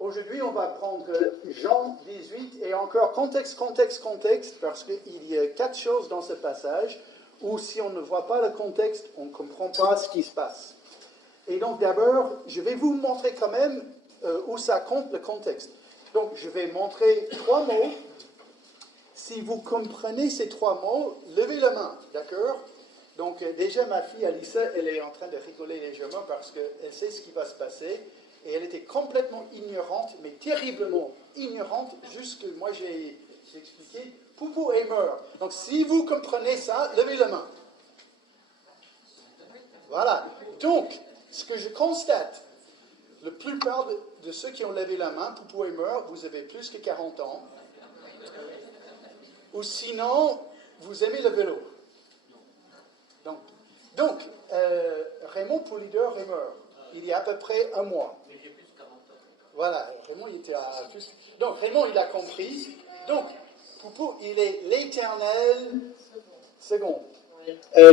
Aujourd'hui, on va prendre Jean 18 et encore contexte, parce qu'il y a 4 choses dans ce passage où si on ne voit pas le contexte, on ne comprend pas ce qui se passe. Et donc d'abord, je vais vous montrer quand même où ça compte le contexte. Donc je vais montrer 3 mots. Si vous comprenez ces 3 mots, levez la main, d'accord? Donc déjà ma fille Alissa, elle est en train de rigoler légèrement parce qu'elle sait ce qui va se passer. Et elle était complètement ignorante, mais terriblement ignorante, jusque moi j'ai expliqué, Poupou est mort. Donc si vous comprenez ça, levez la main. Voilà. Donc, ce que je constate, la plupart de ceux qui ont levé la main, Poupou est mort, vous avez plus que 40 ans. Ou sinon, vous aimez le vélo. Donc Raymond Poulidor est mort. Il y a à peu près un mois. Voilà, Raymond, il était à plus. Donc, Raymond, il a compris. Donc, Poupou, il est l'éternel second.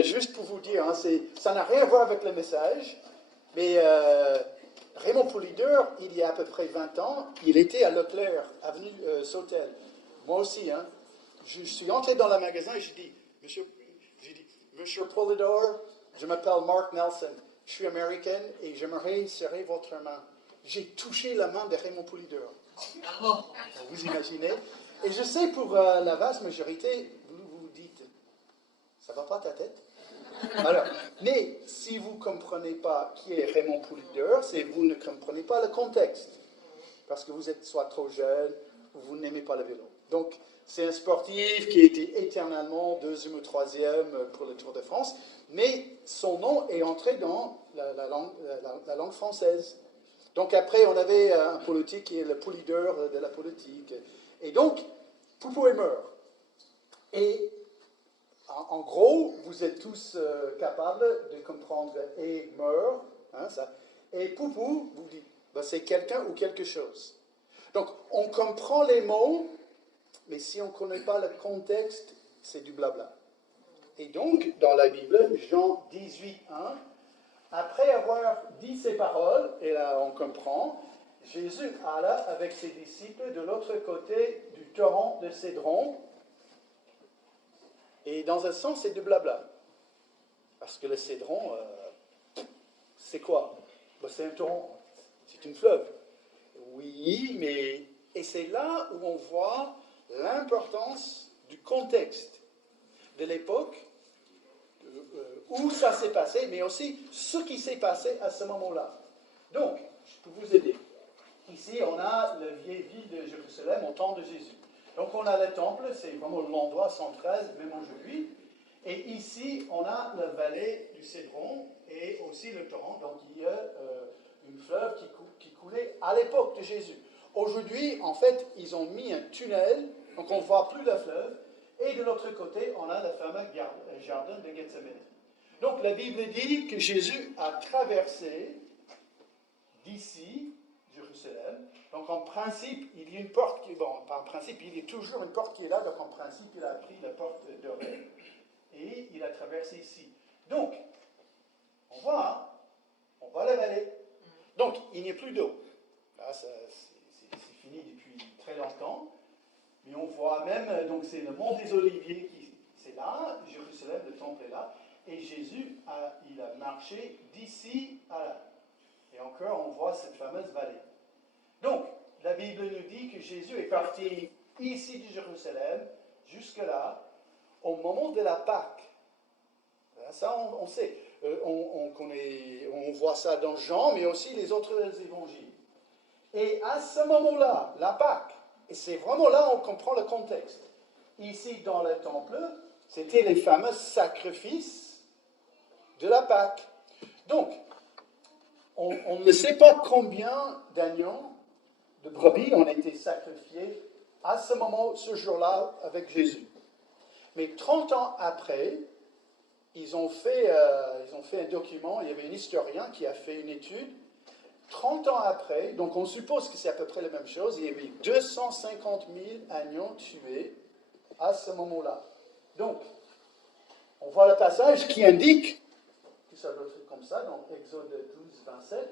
Juste pour vous dire, hein, ça n'a rien à voir avec le message, mais Raymond Poulidor, il y a à peu près 20 ans, il était à Leclerc, avenue Sautel. Moi aussi, hein. Je suis entré dans le magasin et j'ai dit, Monsieur Poulidor, je m'appelle Mark Nelson, je suis américaine et j'aimerais serrer votre main. J'ai touché la main de Raymond Poulidor. Vous imaginez? Et je sais pour la vaste majorité, vous vous dites, ça va pas ta tête? Alors, mais si vous ne comprenez pas qui est Raymond Poulidor, c'est que vous ne comprenez pas le contexte. Parce que vous êtes soit trop jeune, ou vous n'aimez pas le vélo. Donc, c'est un sportif qui a été éternellement 2e ou 3e pour le Tour de France, mais son nom est entré dans la langue française. Donc après, on avait un politique qui est le Poulidor de la politique. Et donc, Poupou est mort. Et en gros, vous êtes tous capables de comprendre « est mort hein, ». Et Poupou, vous dites, ben, c'est quelqu'un ou quelque chose. Donc, on comprend les mots, mais si on ne connaît pas le contexte, c'est du blabla. Et donc, dans la Bible, Jean 18, 1, après avoir dit ces paroles, et là on comprend, Jésus alla avec ses disciples de l'autre côté du torrent de Cédron. Et dans un sens, c'est du blabla. Parce que le Cédron, c'est quoi? Ben, c'est un torrent, c'est une fleuve. Oui, mais... Et c'est là où on voit l'importance du contexte de l'époque, où ça s'est passé, mais aussi ce qui s'est passé à ce moment-là. Donc, je peux vous aider. Ici, on a la vieille ville de Jérusalem au temps de Jésus. Donc, on a le temple, c'est vraiment l'endroit central, même aujourd'hui. Et ici, on a la vallée du Cédron et aussi le torrent. Donc, il y a une fleuve qui coulait à l'époque de Jésus. Aujourd'hui, en fait, ils ont mis un tunnel, donc on ne voit plus la fleuve. Et de l'autre côté, on a le fameux jardin de Gethsemane. Donc, la Bible dit que Jésus a traversé d'ici, Jérusalem. Donc, en principe, il y a une porte qui... Bon, pas en principe, il y a toujours une porte qui est là. Donc, en principe, il a pris la porte dorée. Et il a traversé ici. Donc, on voit la vallée. Donc, il n'y a plus d'eau. Là, c'est fini depuis très longtemps. Mais on voit même, donc c'est le mont des Oliviers, c'est là, Jérusalem, le temple est là. Et Jésus, il a marché d'ici à là. Et encore, on voit cette fameuse vallée. Donc, la Bible nous dit que Jésus est parti ici de Jérusalem, jusque là, au moment de la Pâque. Ça, on sait. On voit ça dans Jean, mais aussi les autres évangiles. Et à ce moment-là, la Pâque, et c'est vraiment là où on comprend le contexte. Ici, dans le temple, c'était les fameux sacrifices de la Pâque. Donc, on ne sait pas combien d'agneaux, de brebis ont été sacrifiés à ce moment, ce jour-là, avec Jésus. Mais 30 ans après, ils ont fait un document, il y avait un historien qui a fait une étude. 30 ans après, donc on suppose que c'est à peu près la même chose, il y avait 250 000 agneaux tués à ce moment-là. Donc, on voit le passage qui indique que ça doit être comme ça, dans Exode 12, 27,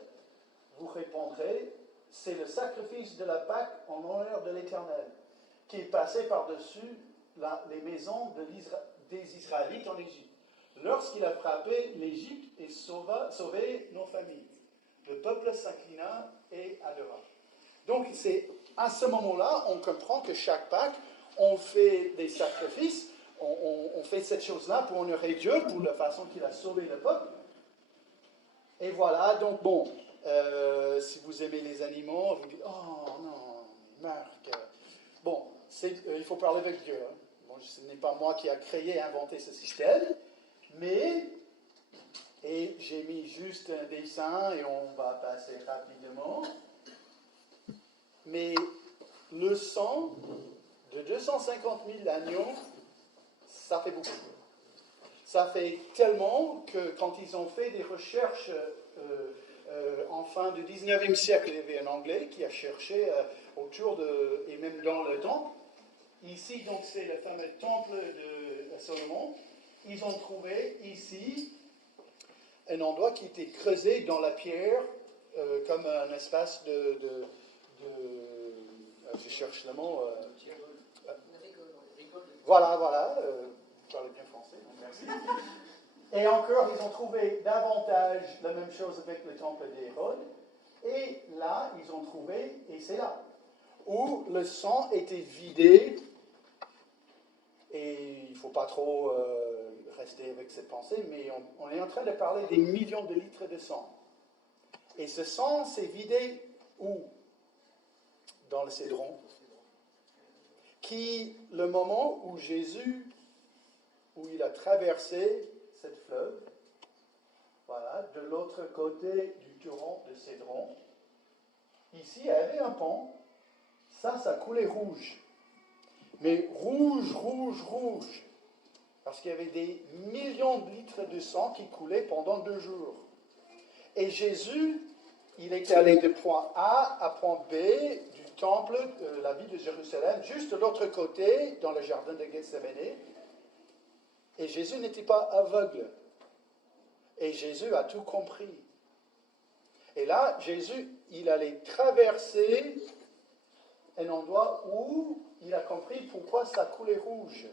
vous répondrez, c'est le sacrifice de la Pâque en honneur de l'Éternel, qui est passé par-dessus les maisons des Israélites en Égypte. Lorsqu'il a frappé l'Égypte et sauvé nos familles, le peuple s'inclina et adora. Donc c'est à ce moment-là, on comprend que chaque Pâque, on fait des sacrifices, on fait cette chose-là pour honorer Dieu, pour la façon qu'il a sauvé le peuple. Et voilà, donc bon, si vous aimez les animaux, vous dites, oh non, Marc. Bon, il faut parler avec Dieu. Hein. Bon, ce n'est pas moi qui a créé et inventé ce système, mais, et j'ai mis juste un dessin et on va passer rapidement, mais le sang de 250 000 agneaux, ça fait beaucoup. Ça fait tellement que quand ils ont fait des recherches en fin du 19e siècle, il y avait un Anglais qui a cherché autour de, et même dans le temple, ici donc c'est le fameux temple de Salomon, ils ont trouvé ici un endroit qui était creusé dans la pierre comme un espace je cherche le mot. Voilà, vous parlez bien français, donc merci. Et encore, ils ont trouvé davantage la même chose avec le temple d'Hérode. Et là, ils ont trouvé, et c'est là, où le sang était vidé. Et il ne faut pas trop rester avec cette pensée, mais on est en train de parler des millions de litres de sang. Et ce sang s'est vidé où? Dans le Cédron. Qui, le moment où Jésus, où il a traversé cette fleuve, voilà, de l'autre côté du torrent de Cédron, ici, il y avait un pont, ça coulait rouge. Mais rouge, parce qu'il y avait des millions de litres de sang qui coulaient pendant 2 jours. Et Jésus, il est allé de point A à point B du temple de la ville de Jérusalem, juste de l'autre côté, dans le jardin de Gethsémane. Et Jésus n'était pas aveugle. Et Jésus a tout compris. Et là, Jésus, il allait traverser un endroit où il a compris pourquoi ça coulait rouge.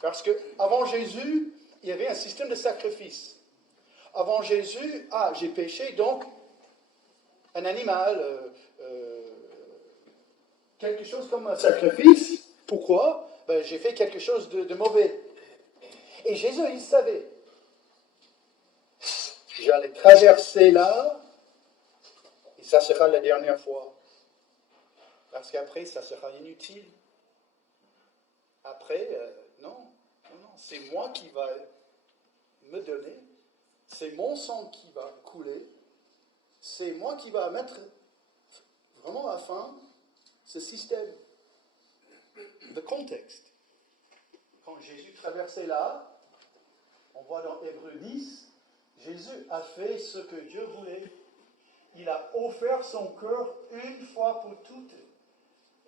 Parce qu'avant Jésus, il y avait un système de sacrifice. Avant Jésus, j'ai péché, donc un animal, quelque chose comme un sacrifice. Pourquoi? J'ai fait quelque chose de mauvais. Et Jésus, il savait. J'allais traverser là, et ça sera la dernière fois. Parce qu'après, ça sera inutile. Après, non, c'est moi qui va me donner, c'est mon sang qui va couler, c'est moi qui va mettre vraiment à fin ce système. Le contexte. Quand Jésus traversait là, on voit dans Hébreux 10, Jésus a fait ce que Dieu voulait. Il a offert son cœur une fois pour toutes.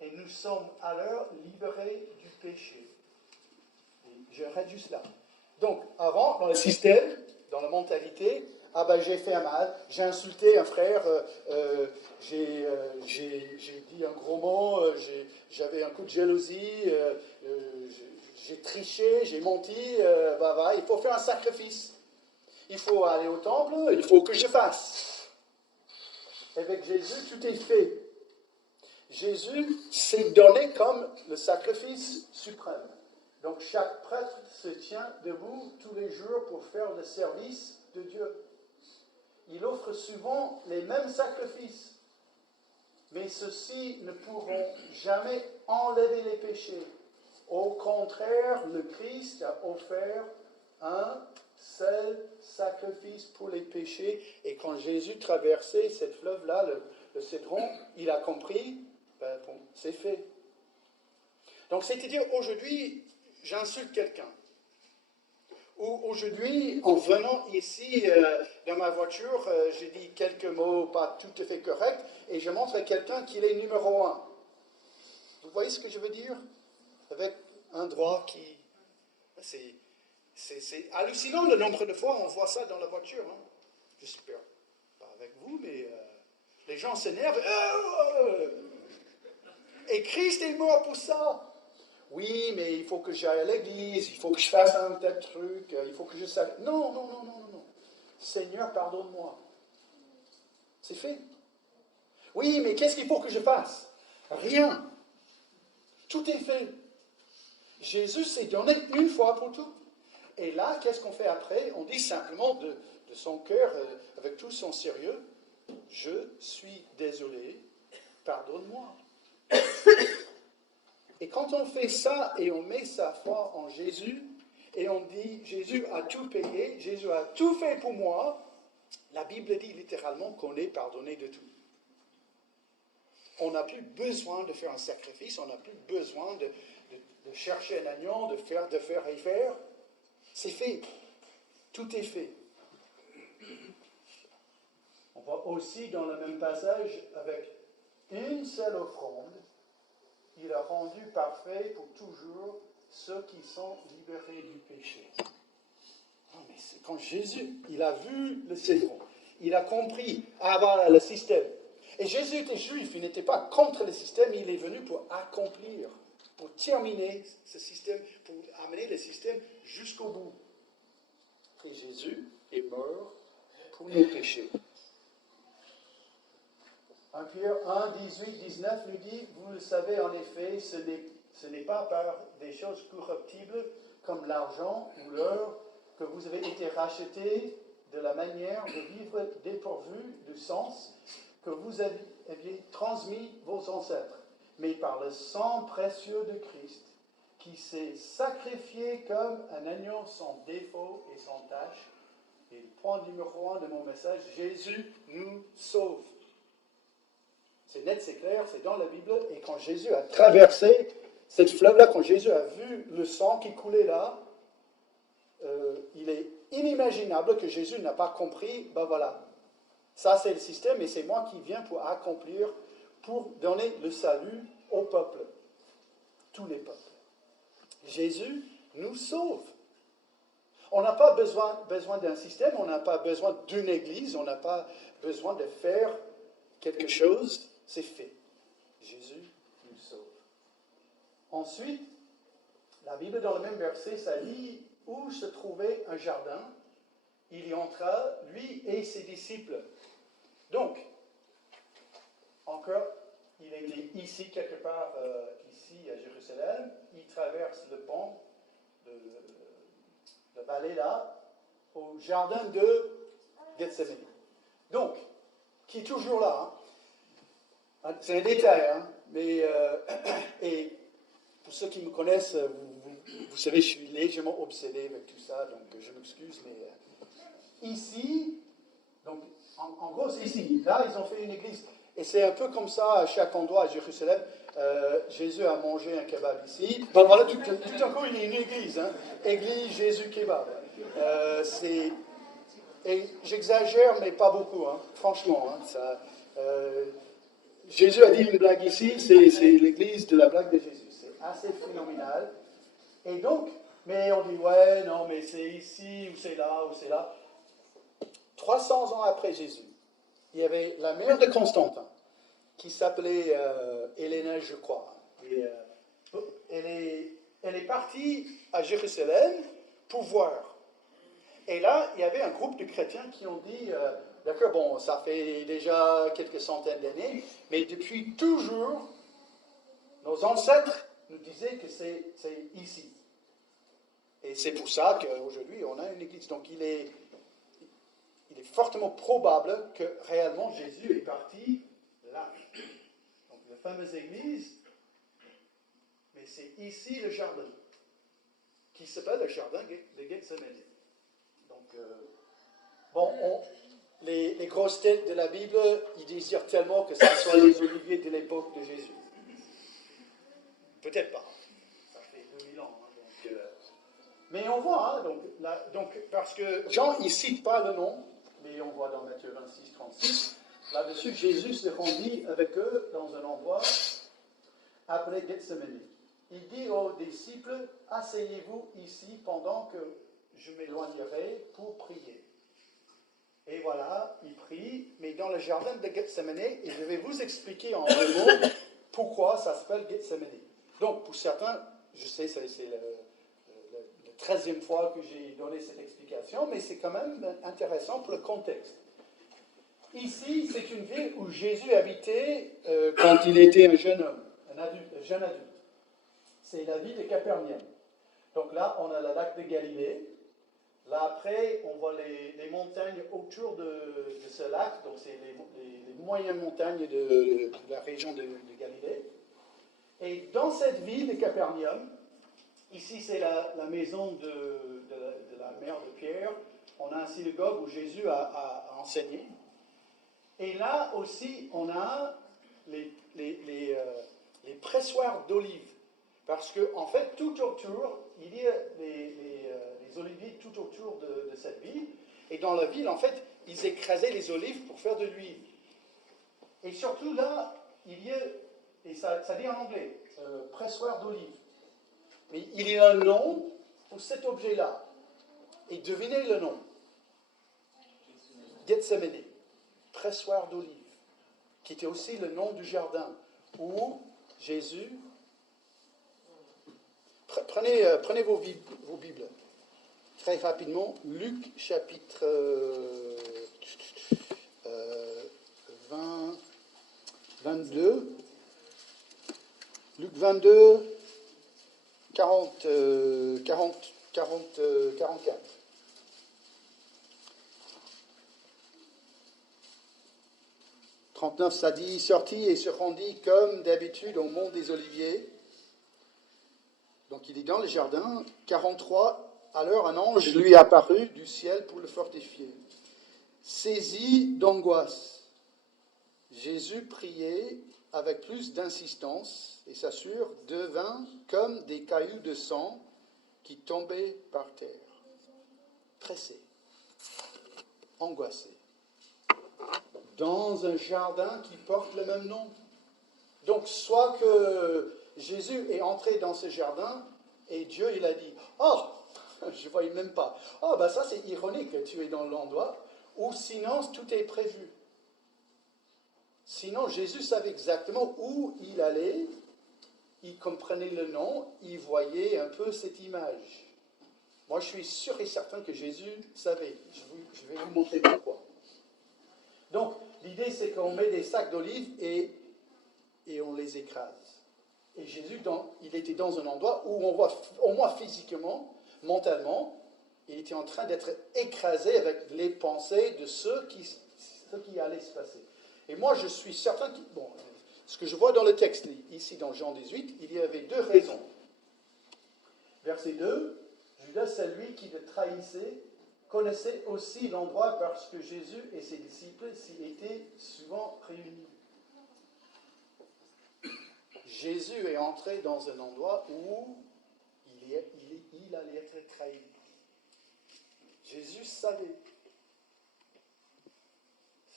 Et nous sommes alors libérés du péché. Et je reste juste là. Donc, avant, dans le système, dans la mentalité, j'ai fait un mal, j'ai insulté un frère, j'ai dit un gros mot, j'avais un coup de jalousie, j'ai triché, j'ai menti, il faut faire un sacrifice. Il faut aller au temple, il faut que je fasse. Avec Jésus, tout est fait. Jésus s'est donné comme le sacrifice suprême. Donc chaque prêtre se tient debout tous les jours pour faire le service de Dieu. Il offre souvent les mêmes sacrifices, mais ceux-ci ne pourront jamais enlever les péchés. Au contraire, le Christ a offert un seul sacrifice pour les péchés. Et quand Jésus traversait cette fleuve-là, le Cédron, il a compris, c'est fait. Donc, c'est-à-dire, aujourd'hui, j'insulte quelqu'un. Ou aujourd'hui, en venant ici, dans ma voiture, je dis quelques mots pas tout à fait corrects, et je montre à quelqu'un qu'il est numéro 1. Vous voyez ce que je veux dire? Avec un droit qui... C'est hallucinant le nombre de fois on voit ça dans la voiture. Hein. J'espère pas avec vous, mais Les gens s'énervent. Et Christ est mort pour ça. Oui, mais il faut que j'aille à l'église, il faut que je fasse un tel truc, il faut que je sache. Non, non, non, non, non, non. Seigneur, pardonne-moi. C'est fait. Oui, mais qu'est-ce qu'il faut que je fasse? Rien. Tout est fait. Jésus s'est donné une fois pour tout. Et là, qu'est-ce qu'on fait après? On dit simplement de son cœur, avec tout son sérieux, je suis désolé, pardonne-moi. Et quand on fait ça et on met sa foi en Jésus, et on dit, Jésus a tout payé, Jésus a tout fait pour moi, la Bible dit littéralement qu'on est pardonné de tout. On n'a plus besoin de faire un sacrifice, on n'a plus besoin de chercher un agneau, de faire et faire. C'est fait. Tout est fait. On voit aussi dans le même passage, avec une seule offrande, il a rendu parfait pour toujours ceux qui sont libérés du péché. Non, mais c'est quand Jésus, il a vu le Seigneur, il a compris, voilà, le système. Et Jésus était juif, il n'était pas contre le système, il est venu pour accomplir, pour terminer ce système, pour amener le système jusqu'au bout. Et Jésus est mort pour nos péchés. 1 Pierre 1, 18, 19 lui dit, vous le savez en effet, ce n'est pas par des choses corruptibles comme l'argent ou l'or que vous avez été rachetés de la manière de vivre dépourvue de sens que vous aviez transmis vos ancêtres, mais par le sang précieux de Christ qui s'est sacrifié comme un agneau sans défaut et sans tache. Et le point numéro 1 de mon message, Jésus nous sauve. C'est net, c'est clair, c'est dans la Bible. Et quand Jésus a traversé cette fleuve-là, quand Jésus a vu le sang qui coulait là, il est inimaginable que Jésus n'a pas compris, ben voilà, ça c'est le système et c'est moi qui viens pour accomplir, pour donner le salut au peuple, tous les peuples. Jésus nous sauve. On n'a pas besoin d'un système, on n'a pas besoin d'une église, on n'a pas besoin de faire quelque chose, c'est fait. Jésus nous sauve. Ensuite, la Bible dans le même verset, ça dit où se trouvait un jardin, il y entra, lui et ses disciples. Donc, encore, il était ici, quelque part, ici à Jérusalem, il traverse le pont, la vallée là, au jardin de Gethsémani. Donc, qui est toujours là, hein. C'est un détail, hein, mais et pour ceux qui me connaissent, vous savez, je suis légèrement obsédé avec tout ça, donc je m'excuse, mais ici, donc en gros c'est ici, là ils ont fait une église, et c'est un peu comme ça à chaque endroit à Jérusalem. Jésus a mangé un kebab ici, ben voilà, tout d'un coup il y a une église, hein, église Jésus kebab. Et j'exagère, mais pas beaucoup, hein, franchement, hein, ça... Jésus a dit une blague ici, c'est l'église de la blague de Jésus. C'est assez phénoménal. Et donc, mais on dit, ouais, non, mais c'est ici, ou c'est là, ou c'est là. 300 ans après Jésus, il y avait la mère de Constantin, qui s'appelait Helena, je crois. Et, elle est partie à Jérusalem pour voir. Et là, il y avait un groupe de chrétiens qui ont dit... D'accord, bon, ça fait déjà quelques centaines d'années, mais depuis toujours, nos ancêtres nous disaient que c'est ici. Et c'est pour ça qu'aujourd'hui, on a une église. Donc, il est fortement probable que réellement Jésus est parti là. Donc, la fameuse église, mais c'est ici le jardin, qui s'appelle le jardin de Gethsémani. Donc, les grosses têtes de la Bible, ils désirent tellement que ça soit les oliviers de l'époque de Jésus. Peut-être pas. Ça fait 2000 ans. Hein, mais on voit, hein, donc, parce que Jean, il ne cite pas le nom, mais on voit dans Matthieu 26, 36, là-dessus, Jésus se rendit avec eux dans un endroit appelé Gethsémani. Il dit aux disciples, asseyez-vous ici pendant que je m'éloignerai pour prier. Et voilà, il prie, mais dans le jardin de Gethsemane, et je vais vous expliquer en deux mots pourquoi ça s'appelle Gethsemane. Donc, pour certains, je sais, c'est la 13e fois que j'ai donné cette explication, mais c'est quand même intéressant pour le contexte. Ici, c'est une ville où Jésus habitait quand il était un jeune homme, un jeune adulte. C'est la ville de Capernaum. Donc là, on a la lac de Galilée. Là, après, on voit les montagnes autour de ce lac. Donc, c'est les moyennes montagnes de la région de Galilée. Et dans cette ville de Capernaum, ici, c'est la maison de la mère de Pierre. On a un synagogue où Jésus a enseigné. Et là aussi, on a les pressoirs d'olives. Parce qu'en fait, tout autour, il y a les oliviers tout autour de cette ville. Et dans la ville, en fait, ils écrasaient les olives pour faire de l'huile. Et surtout là, il y a, et ça dit en anglais, pressoir d'olives. Mais il y a un nom pour cet objet-là. Et devinez le nom. Gethsemane, pressoir d'olives, qui était aussi le nom du jardin où Jésus... Prenez vos Bibles. Très rapidement, Luc chapitre 22. Luc 22, 44. 39, ça dit, il sortit et se rendit comme d'habitude au mont des Oliviers. Donc il est dans le jardin. 43, alors un ange lui apparut du ciel pour le fortifier. Saisi d'angoisse, Jésus priait avec plus d'insistance et s'assure devint comme des cailloux de sang qui tombaient par terre. Pressé, angoissé, dans un jardin qui porte le même nom. Donc soit que Jésus est entré dans ce jardin et Dieu il a dit « Oh, je ne voyais même pas. Oh, ben ça c'est ironique, tu es dans l'endroit. » Ou sinon, tout est prévu. Sinon, Jésus savait exactement où il allait. Il comprenait le nom. Il voyait un peu cette image. Moi, je suis sûr et certain que Jésus savait. Je vais vous montrer pourquoi. Donc, l'idée, c'est qu'on met des sacs d'olives et on les écrase. Et Jésus, il était dans un endroit où on voit, au moins physiquement, mentalement, il était en train d'être écrasé avec les pensées de ce qui allait se passer. Et moi, je suis certain que, ce que je vois dans le texte, ici dans Jean 18, il y avait deux raisons. Verset 2, Judas, celui qui le trahissait, connaissait aussi l'endroit parce que Jésus et ses disciples s'y étaient souvent réunis. Jésus est entré dans un endroit où il allait être trahi. Jésus savait.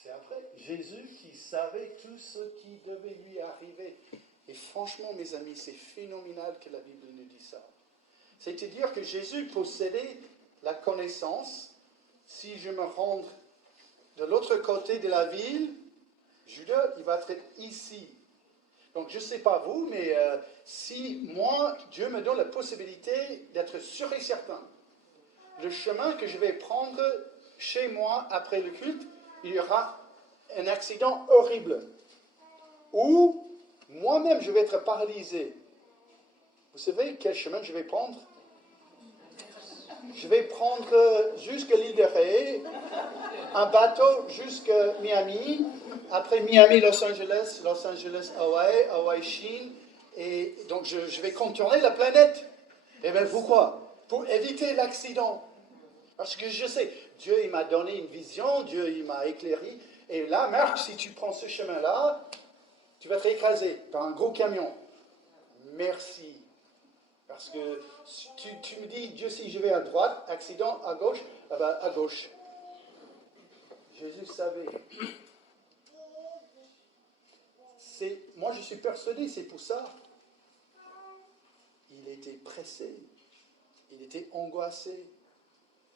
C'est après Jésus qui savait tout ce qui devait lui arriver. Et franchement, mes amis, c'est phénoménal que la Bible nous dise ça. C'est-à-dire que Jésus possédait la connaissance. Si je me rends de l'autre côté de la ville, Judas, il va être ici. Donc, je ne sais pas vous, mais si moi, Dieu me donne la possibilité d'être sûr et certain, le chemin que je vais prendre chez moi après le culte, il y aura un accident horrible. Ou moi-même, je vais être paralysé. Vous savez quel chemin je vais prendre? Je vais prendre jusqu'à l'île de Ré, un bateau jusqu'à Miami, après Miami, Los Angeles, Hawaï, Hawaï, Chine, et donc je vais contourner la planète. Et bien pourquoi? Pour éviter l'accident. Parce que je sais, Dieu il m'a donné une vision, Dieu il m'a éclairé, et là, Marc, si tu prends ce chemin-là, tu vas être écrasé par un gros camion. Merci. Parce que tu me dis, Dieu, si je vais à droite, accident, à gauche, ah ben, à gauche. Jésus savait. Moi, je suis persuadé, c'est pour ça. Il était pressé. Il était angoissé.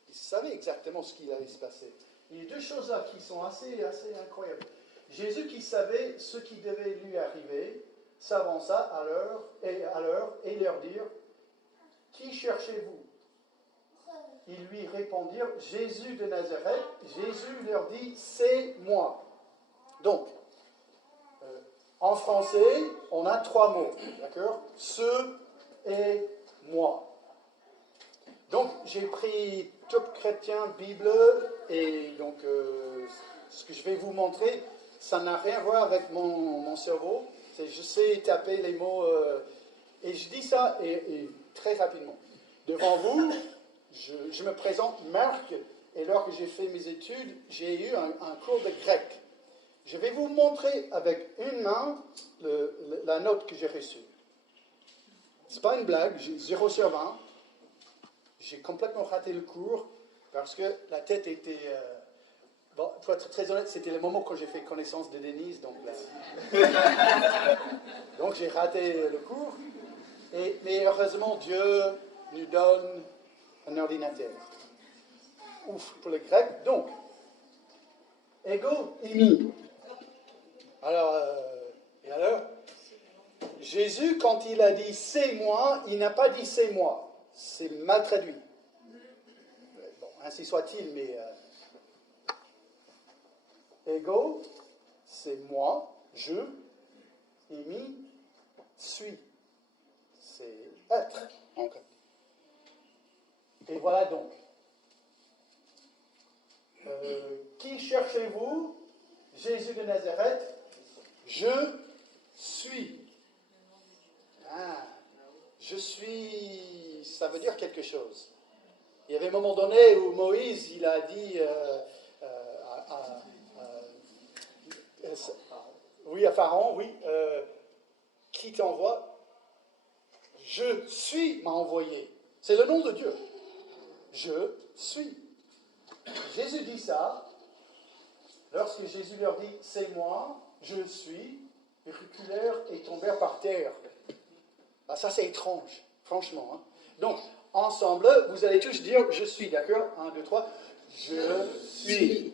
Il savait exactement ce qu'il allait se passer. Il y a deux choses là qui sont assez incroyables. Jésus qui savait ce qui devait lui arriver, s'avança à l'heure et leur dire, qui cherchez-vous? Ils lui répondirent, Jésus de Nazareth. Jésus leur dit, c'est moi. Donc, en français, on a trois mots, d'accord? Ce et moi. Donc, j'ai pris Top Chrétien, Bible, et donc, ce que je vais vous montrer, ça n'a rien à voir avec mon cerveau. Je sais taper les mots, et je dis ça et très rapidement. Devant vous, je me présente Marc, et lors que j'ai fait mes études, j'ai eu un cours de grec. Je vais vous montrer avec une main la note que j'ai reçue. Ce n'est pas une blague, j'ai 0 sur 20. J'ai complètement raté le cours parce que la tête était... bon, pour être très honnête, c'était le moment quand j'ai fait connaissance de Denise, donc donc j'ai raté le cours. Mais heureusement, Dieu nous donne un ordinateur. Ouf, pour le grec. Donc, ego, imi. Alors, Jésus, quand il a dit c'est moi, il n'a pas dit c'est moi. C'est mal traduit. Bon, ainsi soit-il, mais ego, c'est moi, je, imi, suis. C'est être. Okay. Et voilà donc. Qui cherchez-vous? Jésus de Nazareth. Je suis. Ah, je suis, ça veut dire quelque chose. Il y avait un moment donné où Moïse, il a dit à Pharaon, oui, qui t'envoie? Je suis m'a envoyé. C'est le nom de Dieu. Je suis. Jésus dit ça. Lorsque Jésus leur dit, c'est moi, je suis, ils reculèrent et tombèrent par terre. Ah, ça, c'est étrange, franchement. Hein. Donc, ensemble, vous allez tous dire, je suis, d'accord? 1, 2, 3. Je suis.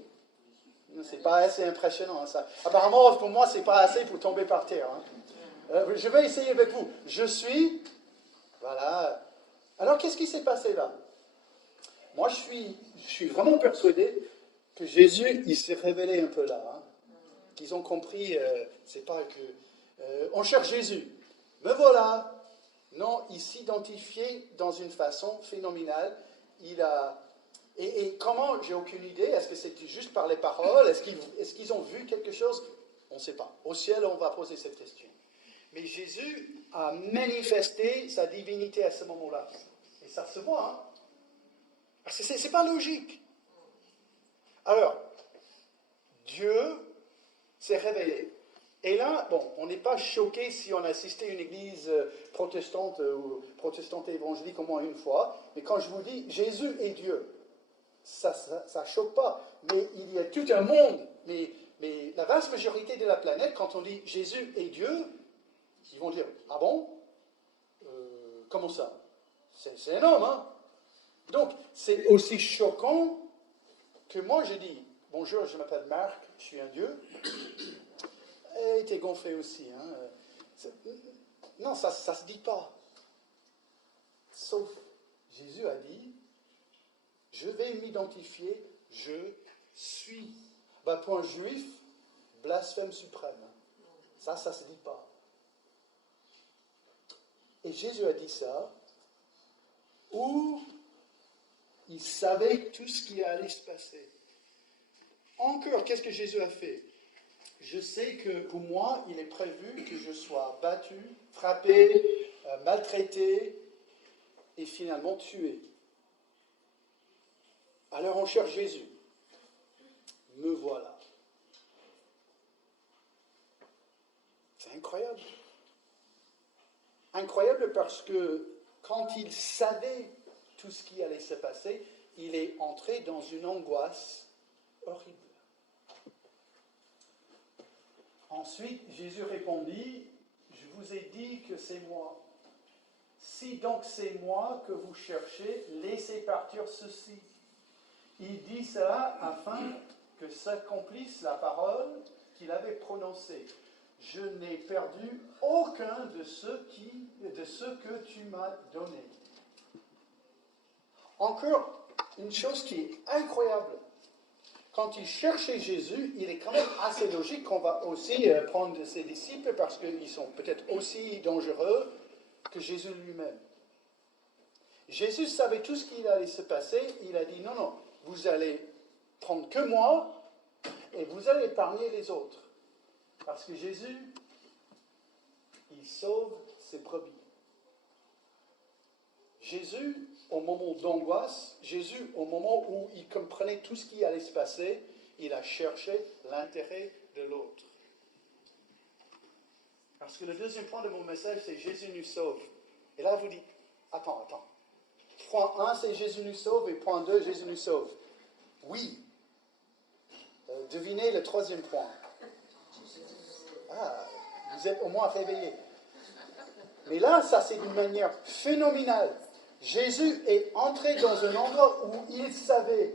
C'est pas assez impressionnant, hein, ça. Apparemment, pour moi, c'est pas assez pour tomber par terre. Hein. Je vais essayer avec vous. Je suis. Voilà. Alors, qu'est-ce qui s'est passé là? Moi, je suis vraiment persuadé que Jésus, il s'est révélé un peu là. Hein. Qu'ils ont compris, c'est pas que... on cherche Jésus. Me voilà. Non, il s'identifiait dans une façon phénoménale. Il a... Et comment? J'ai aucune idée. Est-ce que c'était juste par les paroles? Est-ce qu'ils ont vu quelque chose? On ne sait pas. Au ciel, on va poser cette question. Mais Jésus a manifesté sa divinité à ce moment-là. Et ça se voit. Hein? Parce que ce n'est pas logique. Alors, Dieu s'est révélé. Et là, bon, on n'est pas choqué si on assistait à une église protestante ou protestante évangélique au moins une fois. Mais quand je vous dis Jésus est Dieu, ça choque pas. Mais il y a tout un monde. Mais la vaste majorité de la planète, quand on dit Jésus est Dieu, ils vont dire, ah bon? Comment ça? C'est un homme, hein? Donc, c'est aussi choquant que moi je dis, bonjour, je m'appelle Marc, je suis un Dieu. Et t'es gonflé aussi. Hein. Non, ça ne se dit pas. Sauf, Jésus a dit, je vais m'identifier, je suis. Ben, pour un juif, blasphème suprême. Ça ne se dit pas. Et Jésus a dit ça, où il savait tout ce qui allait se passer. Encore, qu'est-ce que Jésus a fait? Je sais que pour moi, il est prévu que je sois battu, frappé, maltraité et finalement tué. Alors on cherche Jésus. Me voilà. C'est incroyable. Incroyable parce que quand il savait tout ce qui allait se passer, il est entré dans une angoisse horrible. Ensuite, Jésus répondit, je vous ai dit que c'est moi. Si donc c'est moi que vous cherchez, laissez partir ceci. il dit cela afin que s'accomplisse la parole qu'il avait prononcée. Je n'ai perdu aucun de ceux que tu m'as donné. Encore une chose qui est incroyable. Quand il cherchait Jésus, il est quand même assez logique qu'on va aussi prendre ses disciples parce qu'ils sont peut-être aussi dangereux que Jésus lui-même. Jésus savait tout ce qui allait se passer. Il a dit non, non, vous allez prendre que moi et vous allez épargner les autres. Parce que Jésus, il sauve ses brebis. Jésus, au moment d'angoisse, Jésus, au moment où il comprenait tout ce qui allait se passer, il a cherché l'intérêt de l'autre. Parce que le deuxième point de mon message, c'est Jésus nous sauve. Et là, vous dites, attends. Point 1, c'est Jésus nous sauve, et point 2, Jésus nous sauve. Oui. Devinez le troisième point. Ah, vous êtes au moins réveillés. Mais là, ça c'est d'une manière phénoménale. Jésus est entré dans un endroit où il savait.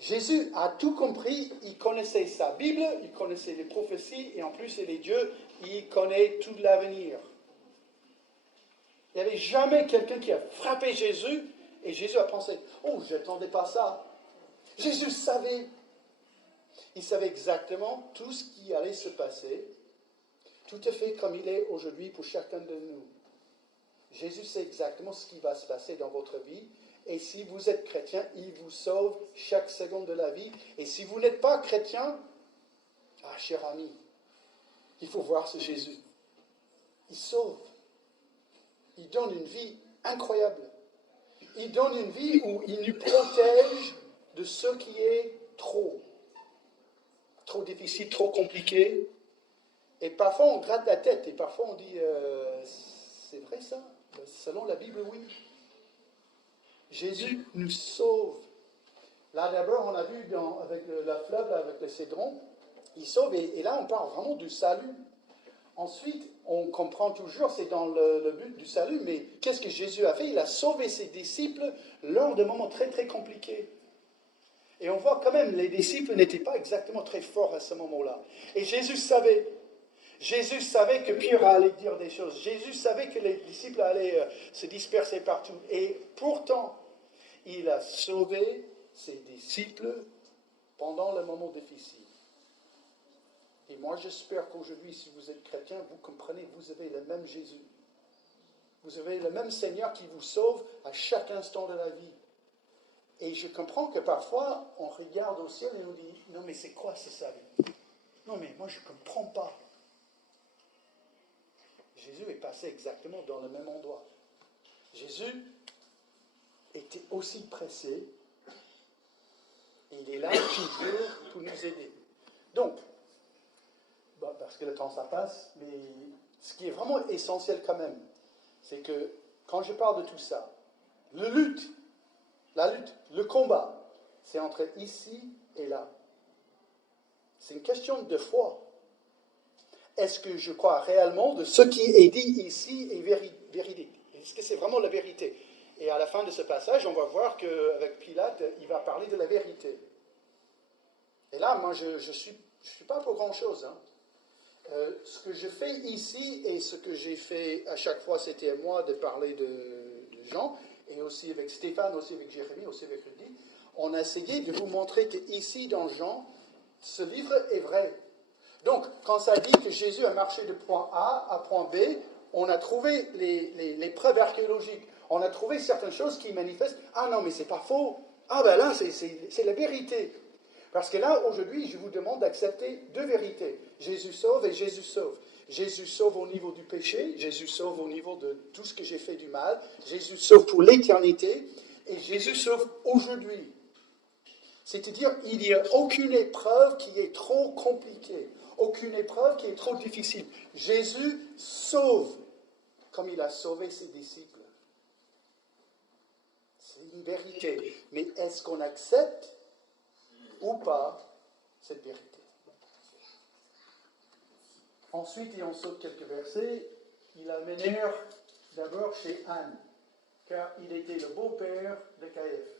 Jésus a tout compris, il connaissait sa Bible, il connaissait les prophéties, et en plus il est Dieu, il connaît tout l'avenir. Il n'y avait jamais quelqu'un qui a frappé Jésus, et Jésus a pensé, oh, je n'attendais pas ça. Jésus savait. Il savait exactement tout ce qui allait se passer, tout à fait comme il est aujourd'hui pour chacun de nous. Jésus sait exactement ce qui va se passer dans votre vie. Et si vous êtes chrétien, il vous sauve chaque seconde de la vie. Et si vous n'êtes pas chrétien, cher ami, il faut voir ce Jésus. Il sauve. Il donne une vie incroyable. Il donne une vie où il nous protège de ce qui est trop difficile, trop compliqué. Et parfois on gratte la tête et parfois on dit c'est vrai ça? Selon la Bible, oui. Jésus nous sauve. Là d'abord on a vu avec la fleuve, avec le cédron, il sauve et là on parle vraiment du salut. Ensuite on comprend toujours, c'est dans le but du salut, mais qu'est-ce que Jésus a fait? Il a sauvé ses disciples lors de moments très très compliqués. Et on voit quand même, les disciples n'étaient pas exactement très forts à ce moment-là. Et Jésus savait que Pierre allait dire des choses. Jésus savait que les disciples allaient se disperser partout. Et pourtant, il a sauvé ses disciples pendant le moment difficile. Et moi, j'espère qu'aujourd'hui, si vous êtes chrétien, vous comprenez, vous avez le même Jésus. Vous avez le même Seigneur qui vous sauve à chaque instant de la vie. Et je comprends que parfois, on regarde au ciel et on dit, non mais c'est quoi ce salut? Non mais moi je ne comprends pas. Jésus est passé exactement dans le même endroit. Jésus était aussi pressé. Et il est là toujours pour nous aider. Donc, parce que le temps ça passe, mais ce qui est vraiment essentiel quand même, c'est que quand je parle de tout ça, la lutte, le combat, c'est entre ici et là. C'est une question de foi. Est-ce que je crois réellement de ce qui est dit ici est véridique? Est-ce que c'est vraiment la vérité? Et à la fin de ce passage, on va voir qu'avec Pilate, il va parler de la vérité. Et là, moi, je suis pas pour grand-chose. Ce que je fais ici et ce que j'ai fait à chaque fois, c'était à moi de parler de Jean, et aussi avec Stéphane, aussi avec Jérémie, aussi avec Rudy. On a essayé de vous montrer qu'ici, dans Jean, ce livre est vrai. Donc, quand ça dit que Jésus a marché de point A à point B, on a trouvé les preuves archéologiques. On a trouvé certaines choses qui manifestent « Ah non, mais c'est pas faux. Ah ben là, c'est la vérité. » Parce que là, aujourd'hui, je vous demande d'accepter deux vérités. Jésus sauve et Jésus sauve. Jésus sauve au niveau du péché, Jésus sauve au niveau de tout ce que j'ai fait du mal, Jésus sauve pour l'éternité, et Jésus sauve aujourd'hui. C'est-à-dire, il n'y a aucune épreuve qui est trop compliquée, aucune épreuve qui est trop difficile. Jésus sauve comme il a sauvé ses disciples. C'est une vérité. Mais est-ce qu'on accepte ou pas cette vérité? Ensuite, et on saute quelques versets, ils l'amenèrent d'abord chez Anne, car il était le beau-père de Caïphe,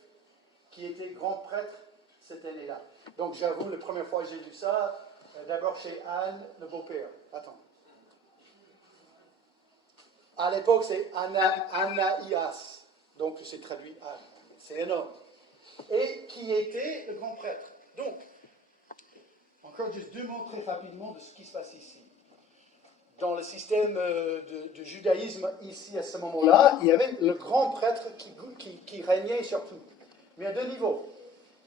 qui était grand prêtre cette année-là. Donc j'avoue, la première fois que j'ai lu ça, d'abord chez Anne, le beau-père. Attends. À l'époque, c'est Anaïas. Donc c'est traduit Anne. C'est un homme. Et qui était le grand prêtre. Donc, encore juste deux mots très rapidement de ce qui se passe ici. Dans le système de judaïsme ici à ce moment-là, il y avait le grand prêtre qui régnait sur tout. Mais à deux niveaux.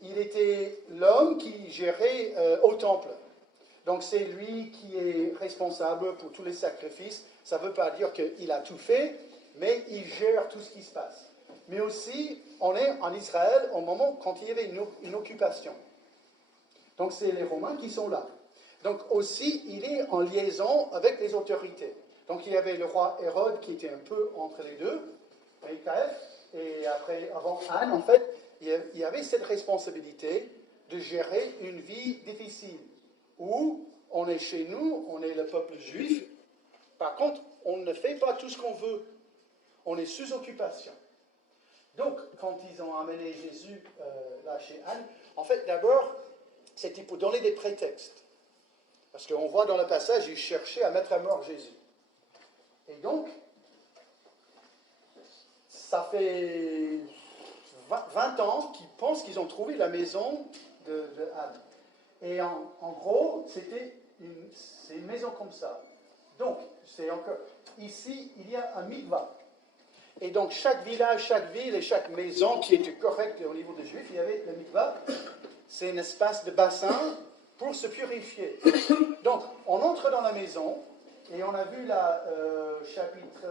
Il était l'homme qui gérait au temple. Donc c'est lui qui est responsable pour tous les sacrifices. Ça ne veut pas dire qu'il a tout fait, mais il gère tout ce qui se passe. Mais aussi, on est en Israël au moment quand il y avait une occupation. Donc c'est les Romains qui sont là. Donc aussi, il est en liaison avec les autorités. Donc il y avait le roi Hérode qui était un peu entre les deux, et après, avant Anne, en fait, il y avait cette responsabilité de gérer une vie difficile, où on est chez nous, on est le peuple juif, par contre, on ne fait pas tout ce qu'on veut, on est sous occupation. Donc, quand ils ont amené Jésus là chez Anne, en fait, d'abord, c'était pour donner des prétextes. Parce qu'on voit dans le passage, ils cherchaient à mettre à mort Jésus. Et donc, ça fait 20 ans qu'ils pensent qu'ils ont trouvé la maison de Anne. Et en gros, c'est une maison comme ça. Donc, c'est encore, ici, il y a un mikvah. Et donc, chaque village, chaque ville et chaque maison qui était correcte au niveau des Juifs, il y avait le mikvah. C'est un espace de bassin pour se purifier. Donc, on entre dans la maison, et on a vu là, chapitre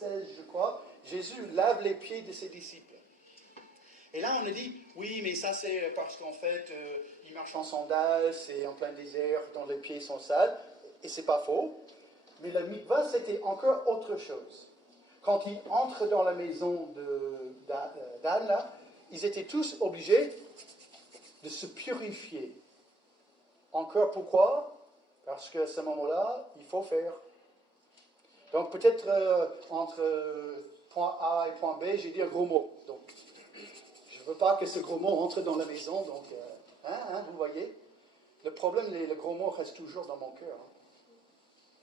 16, je crois, Jésus lave les pieds de ses disciples. Et là, on a dit, oui, mais ça c'est parce qu'en fait, il marche en sandales, c'est en plein désert, dont les pieds sont sales, et c'est pas faux. Mais le mikvah, c'était encore autre chose. Quand ils entrent dans la maison d'Anne, là, ils étaient tous obligés de se purifier. Encore pourquoi? Parce qu'à ce moment-là, il faut faire. Donc peut-être entre point A et point B, j'ai dit un gros mot. Donc, je ne veux pas que ce gros mot entre dans la maison. Donc, vous voyez? Le problème, le gros mot reste toujours dans mon cœur. Hein.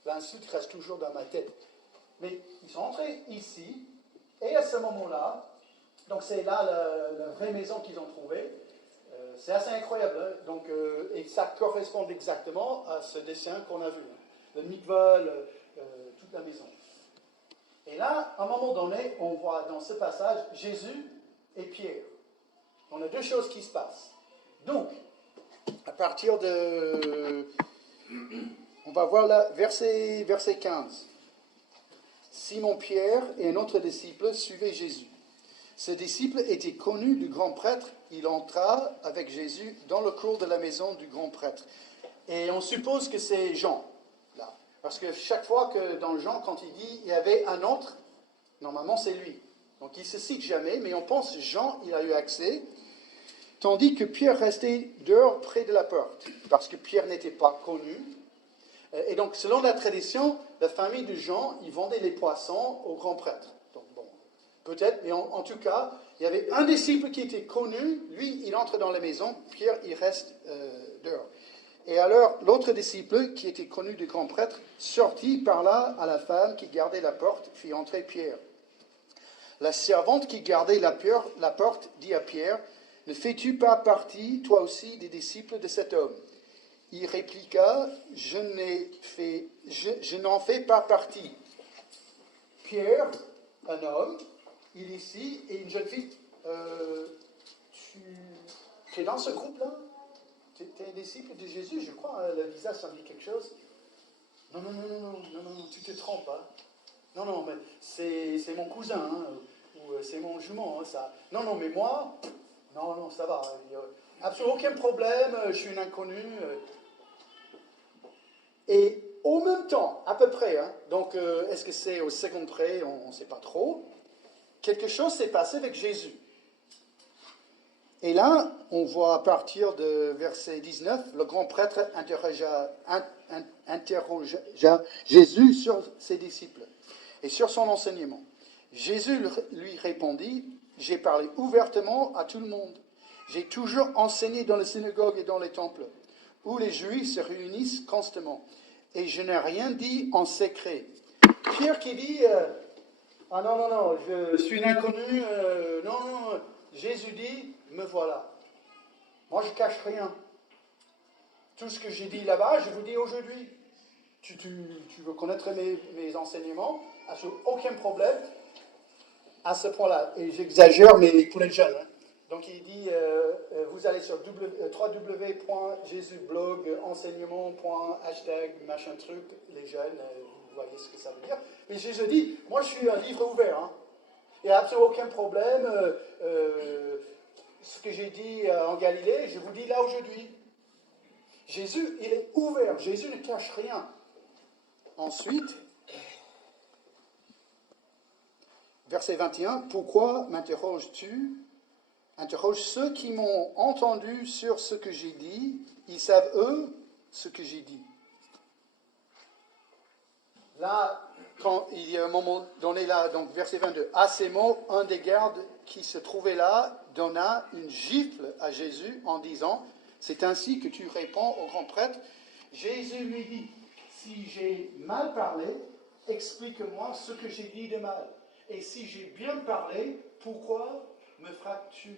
L'insulte reste toujours dans ma tête. Mais ils sont entrés ici, et à ce moment-là, donc c'est là la vraie maison qu'ils ont trouvée. C'est assez incroyable. Hein? Donc, et ça correspond exactement à ce dessin qu'on a vu. Hein? Le mikvah, toute la maison. Et là, à un moment donné, on voit dans ce passage Jésus et Pierre. On a deux choses qui se passent. Donc, à partir de... On va voir là, verset 15. Simon-Pierre et un autre disciple suivaient Jésus. Ce disciple était connu du grand prêtre. Il entra avec Jésus dans le cour de la maison du grand prêtre. Et on suppose que c'est Jean, là. Parce que chaque fois que dans Jean, quand il dit il y avait un autre, normalement c'est lui. Donc il ne se cite jamais, mais on pense Jean, il a eu accès. Tandis que Pierre restait dehors près de la porte, parce que Pierre n'était pas connu. Et donc, selon la tradition, la famille de Jean, ils vendaient les poissons au grand prêtre. Donc, bon, peut-être, mais en tout cas, il y avait un disciple qui était connu. Lui, il entre dans la maison. Pierre, il reste dehors. Et alors, l'autre disciple, qui était connu du grand prêtre, sortit par là à la femme qui gardait la porte, fit entrer Pierre. La servante qui gardait la porte dit à Pierre, « Ne fais-tu pas partie, toi aussi, des disciples de cet homme ?» Il répliqua, je n'en fais pas partie. Pierre, un homme, il est ici, et une jeune fille, tu es dans ce groupe-là? Tu es un disciple de Jésus, je crois, hein, le visage, ça me dit quelque chose. Non, tu te trompes, hein. Non, mais c'est mon cousin, hein, ou c'est mon jumeau, hein, ça. Non, mais moi, non, ça va. Il n'y a absolument aucun problème, je suis un inconnu. Et au même temps, à peu près, hein, donc est-ce que c'est au second près, on ne sait pas trop, quelque chose s'est passé avec Jésus. Et là, on voit à partir de verset 19, le grand prêtre interrogea Jésus sur ses disciples et sur son enseignement. Jésus lui répondit, « J'ai parlé ouvertement à tout le monde. J'ai toujours enseigné dans les synagogues et dans les temples, où les Juifs se réunissent constamment. Et je n'ai rien dit en secret. Pierre qui dit, ah non, non, non, je suis un inconnu, non, non, Jésus dit, me voilà. Moi, je ne cache rien. Tout ce que j'ai dit là-bas, je vous dis aujourd'hui. Tu veux connaître mes enseignements, aucun problème à ce point-là. Et j'exagère, mais pour les jeunes. Hein. Donc il dit, vous allez sur www.jesusblog, enseignement.hashtag, machin truc, les jeunes, vous voyez ce que ça veut dire. Mais Jésus dit, moi je suis un livre ouvert. Hein. Il n'y a absolument aucun problème. Ce que j'ai dit en Galilée, je vous dis là aujourd'hui. Jésus, il est ouvert. Jésus ne cache rien. Ensuite, verset 21, pourquoi m'interroges-tu? Interroge ceux qui m'ont entendu sur ce que j'ai dit. Ils savent, eux, ce que j'ai dit. Là, quand il y a un moment donné là, donc verset 22, à ces mots, un des gardes qui se trouvait là donna une gifle à Jésus en disant, c'est ainsi que tu réponds au grand prêtre. Jésus lui dit, si j'ai mal parlé, explique-moi ce que j'ai dit de mal. Et si j'ai bien parlé, pourquoi me frappes-tu?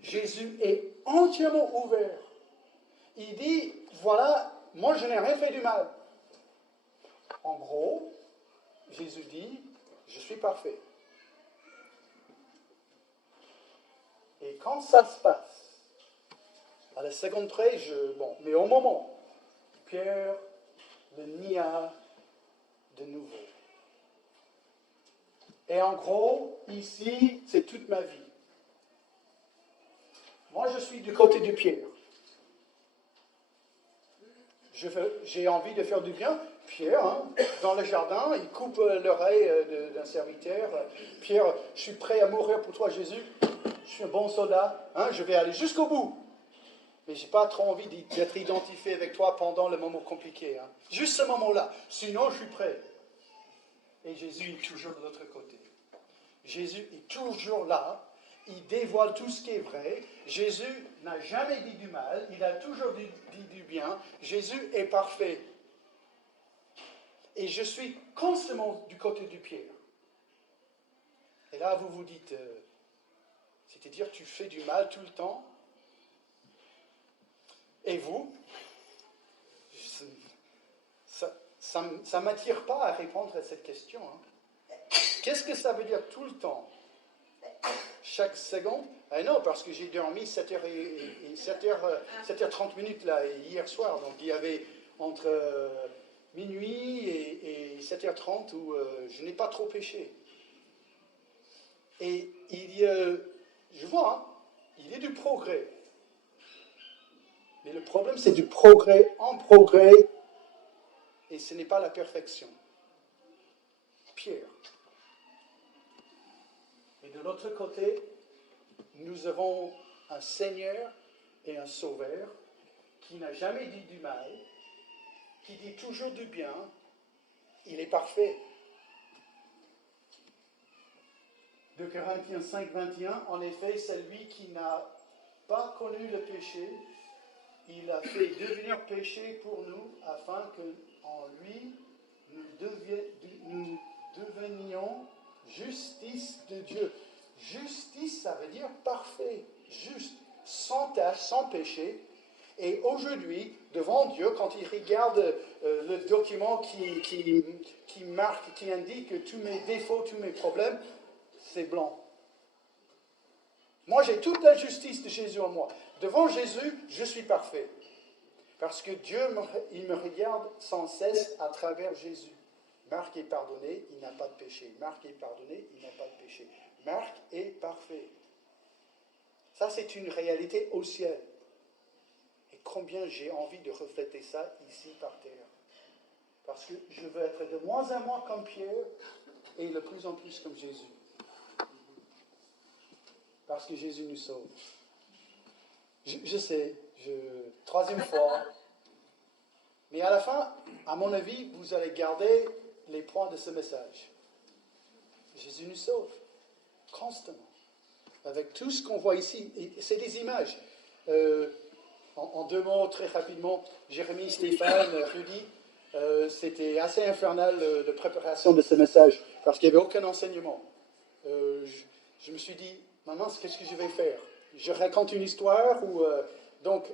Jésus est entièrement ouvert. Il dit, voilà, moi je n'ai rien fait du mal. En gros, Jésus dit, je suis parfait. Et quand ça se passe, à la seconde près, mais au moment, Pierre le nia de nouveau. Et en gros, ici, c'est toute ma vie. Moi, je suis du côté de Pierre. J'ai envie de faire du bien. Pierre, hein, dans le jardin, il coupe l'oreille d'un serviteur. Pierre, je suis prêt à mourir pour toi, Jésus. Je suis un bon soldat. Hein, je vais aller jusqu'au bout. Mais je n'ai pas trop envie d'être identifié avec toi pendant le moment compliqué. Hein. Juste ce moment-là. Sinon, je suis prêt. Et Jésus est toujours de l'autre côté. Jésus est toujours là. Il dévoile tout ce qui est vrai. Jésus n'a jamais dit du mal. Il a toujours dit du bien. Jésus est parfait. Et je suis constamment du côté du Pierre. Et là, vous vous dites, c'est-à-dire tu fais du mal tout le temps. Et vous, ça ne m'attire pas à répondre à cette question. Hein. Qu'est-ce que ça veut dire tout le temps? Chaque seconde? Non, parce que j'ai dormi 7h30 minutes là, hier soir. Donc il y avait entre minuit et 7h30 où je n'ai pas trop péché. Et je vois, hein, il y a du progrès. Mais le problème, c'est du progrès en progrès, et ce n'est pas la perfection. Pierre. Et de l'autre côté, nous avons un Seigneur et un Sauveur qui n'a jamais dit du mal, qui dit toujours du bien. Il est parfait. 2 Corinthiens 5, 21, en effet, celui qui n'a pas connu le péché, il a fait devenir péché pour nous, afin qu'en lui, nous devenions justice de Dieu. Justice, ça veut dire parfait, juste, sans tache, sans péché. Et aujourd'hui, devant Dieu, quand il regarde le document qui marque, qui indique tous mes défauts, tous mes problèmes, c'est blanc. Moi, j'ai toute la justice de Jésus en moi. Devant Jésus, je suis parfait. Parce que Dieu, il me regarde sans cesse à travers Jésus. Marc est pardonné, il n'a pas de péché. Marc est pardonné, il n'a pas de péché. Marc est parfait. Ça, c'est une réalité au ciel. Et combien j'ai envie de refléter ça ici par terre. Parce que je veux être de moins en moins comme Pierre et de plus en plus comme Jésus. Parce que Jésus nous sauve. Je sais, troisième fois. Mais à la fin, à mon avis, vous allez garder les points de ce message. Jésus nous sauve, constamment. avec tout ce qu'on voit ici. C'est des images. En deux mots, très rapidement, Jérémie, Stéphane, Rudy, c'était assez infernal la préparation de ce message, parce qu'il n'y avait aucun enseignement. Je me suis dit, maintenant, qu'est-ce que je vais faire? Je raconte une histoire ou... donc,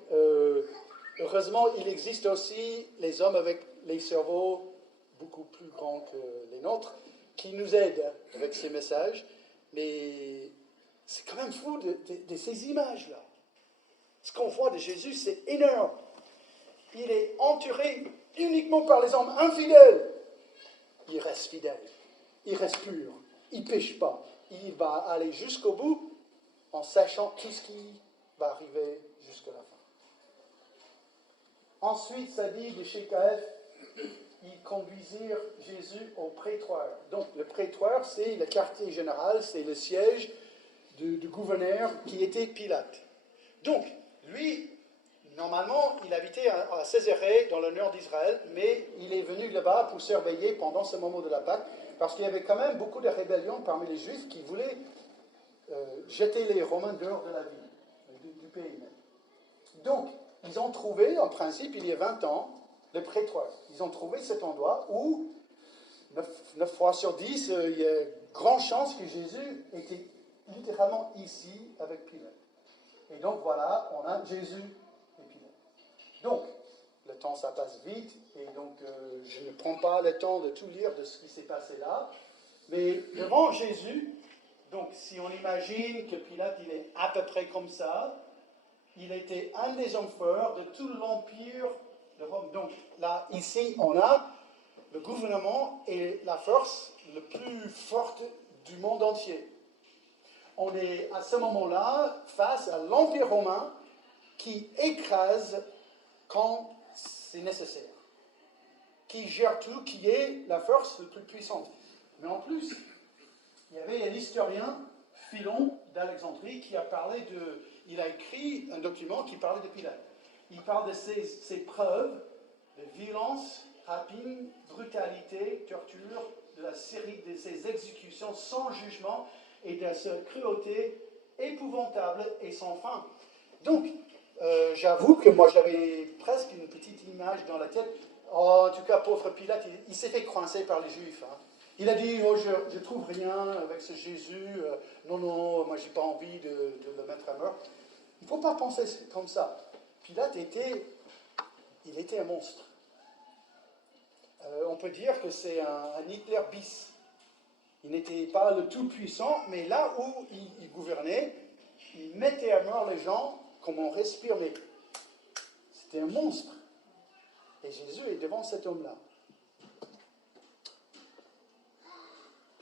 heureusement, il existe aussi les hommes avec les cerveaux beaucoup plus grands que les nôtres, qui nous aident avec ces messages, mais c'est quand même fou de ces images-là. Ce qu'on voit de Jésus, c'est énorme. Il est entouré uniquement par les hommes infidèles. Il reste fidèle, il reste pur, il ne pêche pas. Il va aller jusqu'au bout en sachant tout ce qui va arriver jusqu'à la fin. Ensuite, ça dit de chez KF, ils conduisirent Jésus au prétoire. Donc, le prétoire, c'est le quartier général, c'est le siège du gouverneur qui était Pilate. Donc, lui, normalement, il habitait à Césarée, dans le nord d'Israël, mais il est venu là-bas pour surveiller pendant ce moment de la Pâque, parce qu'il y avait quand même beaucoup de rébellions parmi les Juifs qui voulaient jeter les Romains dehors de la ville, du pays. Donc, ils ont trouvé, en principe, il y a 20 ans, le prétoire. Ils ont trouvé cet endroit où, 9 fois sur 10, il y a grande chance que Jésus était littéralement ici avec Pilate. Et donc, voilà, on a Jésus et Pilate. Donc, le temps, ça passe vite, et donc je ne prends pas le temps de tout lire de ce qui s'est passé là. Mais devant Jésus, donc si on imagine que Pilate, il est à peu près comme ça, il était un des hommes forts de tout l'empire de Rome. Donc là, ici, on a le gouvernement et la force la plus forte du monde entier. On est à ce moment-là face à l'Empire romain qui écrase quand c'est nécessaire, qui gère tout, qui est la force la plus puissante. Mais en plus, il y avait un historien, Philon d'Alexandrie, qui a parlé il a écrit un document qui parlait de Pilate. Il parle de ses preuves de violence, rapine, brutalité, torture, de la série de ses exécutions sans jugement et de sa cruauté épouvantable et sans fin. Donc, j'avoue que moi j'avais presque une petite image dans la tête. Oh, en tout cas, pauvre Pilate, il s'est fait coincer par les Juifs. Hein. Il a dit, oh, je ne trouve rien avec ce Jésus. Non, moi j'ai pas envie de le mettre à mort. Il ne faut pas penser comme ça. Pilate il était un monstre. On peut dire que c'est un Hitler bis. Il n'était pas le tout-puissant, mais là où il gouvernait, il mettait à mort les gens comme on respire, mais c'était un monstre. Et Jésus est devant cet homme-là.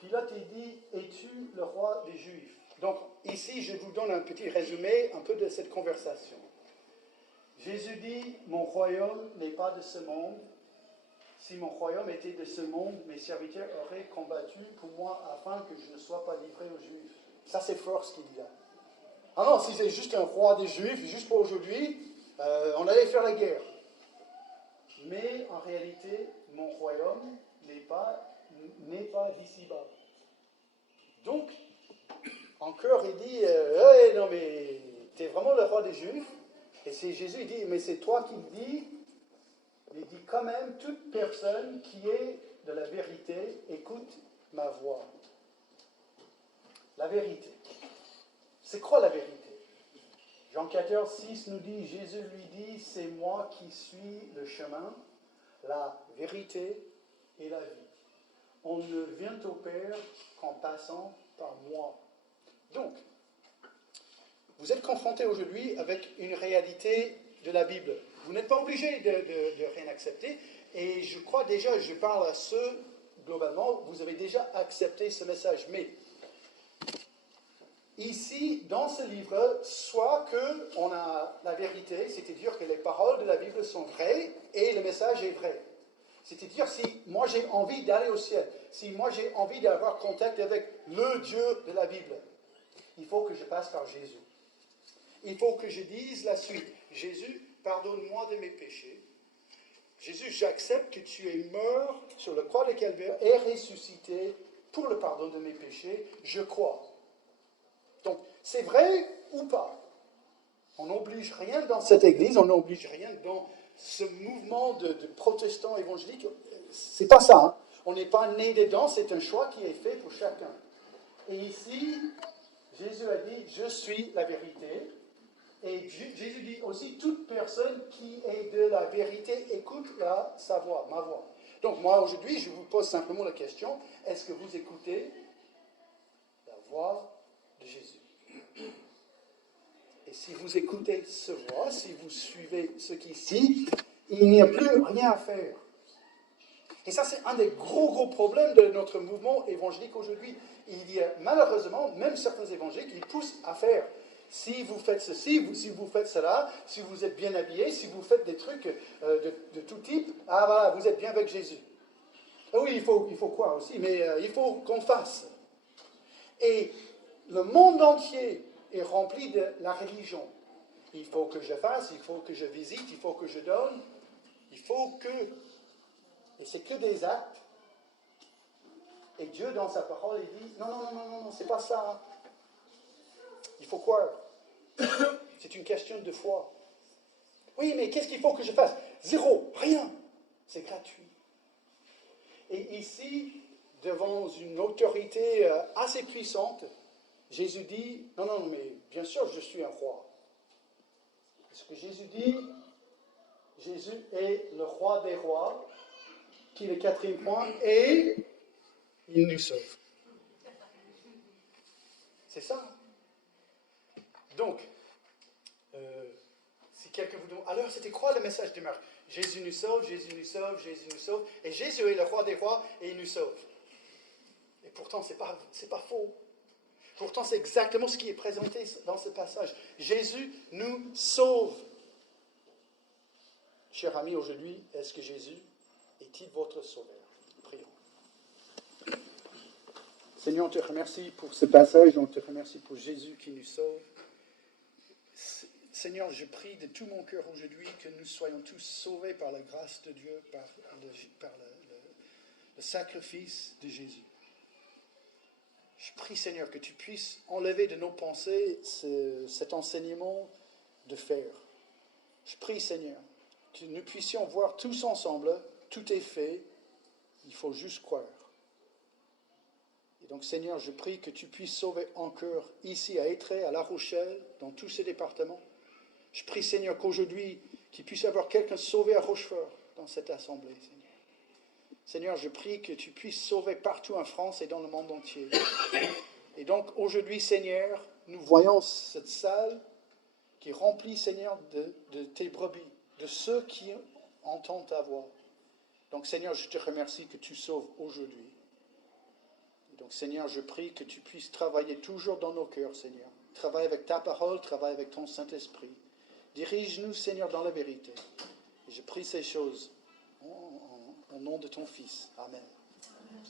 Pilate dit, es-tu le roi des Juifs? Donc ici, je vous donne un petit résumé un peu de cette conversation. Jésus dit, mon royaume n'est pas de ce monde. Si mon royaume était de ce monde, mes serviteurs auraient combattu pour moi afin que je ne sois pas livré aux Juifs. Ça, c'est fort ce qu'il dit là. Ah non, si c'est juste un roi des Juifs, juste pour aujourd'hui, on allait faire la guerre. Mais en réalité, mon royaume n'est pas d'ici-bas. Donc, encore, il dit, hey, non mais, tu es vraiment le roi des Juifs. Et c'est Jésus, il dit, mais c'est toi qui le dis. Il dit quand même, toute personne qui est de la vérité, écoute ma voix. La vérité. C'est quoi la vérité? Jean 14, 6 nous dit, Jésus lui dit, c'est moi qui suis le chemin, la vérité et la vie. On ne vient au Père qu'en passant par moi. Donc, vous êtes confrontés aujourd'hui avec une réalité de la Bible. Vous n'êtes pas obligé de rien accepter. Et je crois déjà, je parle à ceux, globalement, vous avez déjà accepté ce message. Mais ici, dans ce livre, soit qu'on a la vérité, c'est-à-dire que les paroles de la Bible sont vraies et le message est vrai. C'est-à-dire, si moi j'ai envie d'aller au ciel, si moi j'ai envie d'avoir contact avec le Dieu de la Bible, il faut que je passe par Jésus. Il faut que je dise la suite. Jésus, pardonne-moi de mes péchés. Jésus, j'accepte que tu es mort sur le croix de Calvaire et ressuscité pour le pardon de mes péchés. Je crois. Donc, c'est vrai ou pas? On n'oblige rien dans cette église, on n'oblige rien dans ce mouvement de protestants évangéliques. C'est pas ça. Hein. On n'est pas né dedans, c'est un choix qui est fait pour chacun. Et ici, Jésus a dit, je suis la vérité. Et Jésus dit aussi, toute personne qui est de la vérité écoute sa voix, ma voix. Donc moi, aujourd'hui, je vous pose simplement la question, est-ce que vous écoutez la voix de Jésus? Et si vous écoutez ce voix, si vous suivez ce qui dit, il n'y a plus rien à faire. Et ça, c'est un des gros problèmes de notre mouvement évangélique aujourd'hui. Il y a malheureusement, même certains évangéliques, qui poussent à faire. Si vous faites ceci, si vous faites cela, si vous êtes bien habillé, si vous faites des trucs de tout type, ah voilà, vous êtes bien avec Jésus. Ah oui, il faut quoi aussi, mais il faut qu'on fasse. Et le monde entier est rempli de la religion. Il faut que je fasse, il faut que je visite, il faut que je donne, il faut que... Et c'est que des actes. Et Dieu, dans sa parole, il dit, non, c'est pas ça. Hein. Il faut croire. C'est une question de foi. Oui, mais qu'est-ce qu'il faut que je fasse? Zéro, rien. C'est gratuit. Et ici, devant une autorité assez puissante, Jésus dit, non, mais bien sûr, je suis un roi. Ce que Jésus dit, Jésus est le roi des rois, qui est le quatrième point, et il nous sauve. C'est ça. Donc, si quelqu'un vous demande, alors c'était quoi le message de Marc? Jésus nous sauve, Jésus nous sauve, Jésus nous sauve, et Jésus est le roi des rois, et il nous sauve. Et pourtant, c'est pas faux. Pourtant, c'est exactement ce qui est présenté dans ce passage. Jésus nous sauve. Cher ami, aujourd'hui, est-ce que Jésus est-il votre sauveur? Prions. Seigneur, on te remercie pour ce passage, on te remercie pour Jésus qui nous sauve. Seigneur, je prie de tout mon cœur aujourd'hui que nous soyons tous sauvés par la grâce de Dieu, par le sacrifice de Jésus. Je prie, Seigneur, que tu puisses enlever de nos pensées cet enseignement de fer. Je prie, Seigneur, que nous puissions voir tous ensemble, tout est fait, il faut juste croire. Et donc, Seigneur, je prie que tu puisses sauver encore ici à Étré, à La Rochelle, dans tous ces départements. Je prie, Seigneur, qu'aujourd'hui, qu'il puisse y avoir quelqu'un sauvé à Rochefort dans cette assemblée, Seigneur. Seigneur, je prie que tu puisses sauver partout en France et dans le monde entier. Et donc, aujourd'hui, Seigneur, nous voyons cette salle qui est remplie, Seigneur, de tes brebis, de ceux qui entendent ta voix. Donc, Seigneur, je te remercie que tu sauves aujourd'hui. Et donc, Seigneur, je prie que tu puisses travailler toujours dans nos cœurs, Seigneur. Travaille avec ta parole, travaille avec ton Saint-Esprit. Dirige-nous, Seigneur, dans la vérité. Et je prie ces choses au nom de ton Fils. Amen.